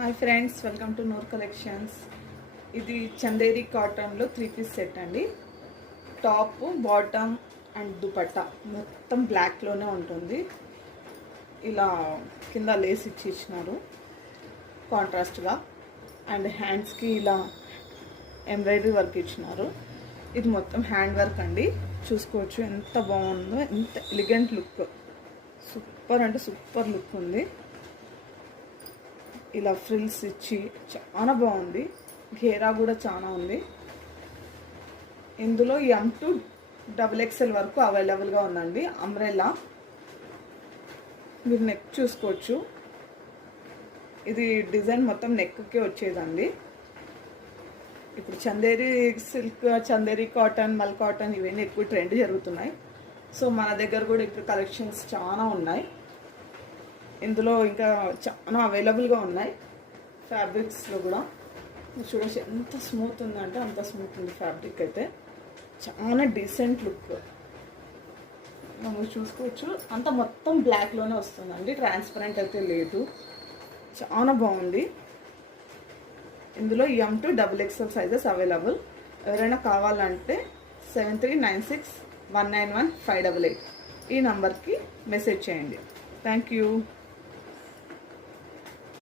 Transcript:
Hi friends, welcome to Noor collections. ఇది చందేరి కాటన్లో 3-పీస్ set అండి. టాప్, బాటమ్ అండ్ దుపట్టా మొత్తం బ్లాక్లోనే ఉంటుంది. ఇలా కింద లేస్ ఇచ్చినారు కాంట్రాస్ట్గా, అండ్ హ్యాండ్స్కి ఇలా ఎంబ్రాయిడరీ వర్క్ ఇచ్చినారు. ఇది మొత్తం హ్యాండ్ వర్క్ అండి. చూసుకోవచ్చు ఎంత బాగుందో, ఎంత ఎలిగెంట్ లుక్, సూపర్ అంటే సూపర్ లుక్ ఉంది. ఇలా ఫ్రిల్స్ ఇచ్చి చాలా బాగుంది. ఘేరా కూడా చాలా ఉంది. ఇందులో M to XXL వరకు అవైలబుల్గా ఉందండి. అంబ్రెల్లా మీరు నెక్ చూసుకోవచ్చు. ఇది డిజైన్ మొత్తం నెక్కి వచ్చేదండి. ఇప్పుడు చందేరి సిల్క్, చందేరి కాటన్, మల్ కాటన్ ఇవన్నీ ఎక్కువ ట్రెండ్ జరుగుతున్నాయి. సో మన దగ్గర కూడా ఇప్పుడు కలెక్షన్స్ చాలా ఉన్నాయి. ఇందులో ఇంకా చాలా అవైలబుల్గా ఉన్నాయి. ఫ్యాబ్రిక్స్లో కూడా చూడవచ్చు ఎంత స్మూత్ ఉందంటే అంత స్మూత్ ఉంది. ఫ్యాబ్రిక్ అయితే చాలా డీసెంట్ లుక్. మనం చూసుకోవచ్చు అంత మొత్తం బ్లాక్లోనే వస్తుందండి. ట్రాన్స్పరెంట్ అయితే లేదు. చాలా బాగుంది. ఇందులో M to XXL sizes available. ఎవరైనా కావాలంటే 7396191588 ఈ నంబర్కి మెసేజ్ చేయండి. Thank you.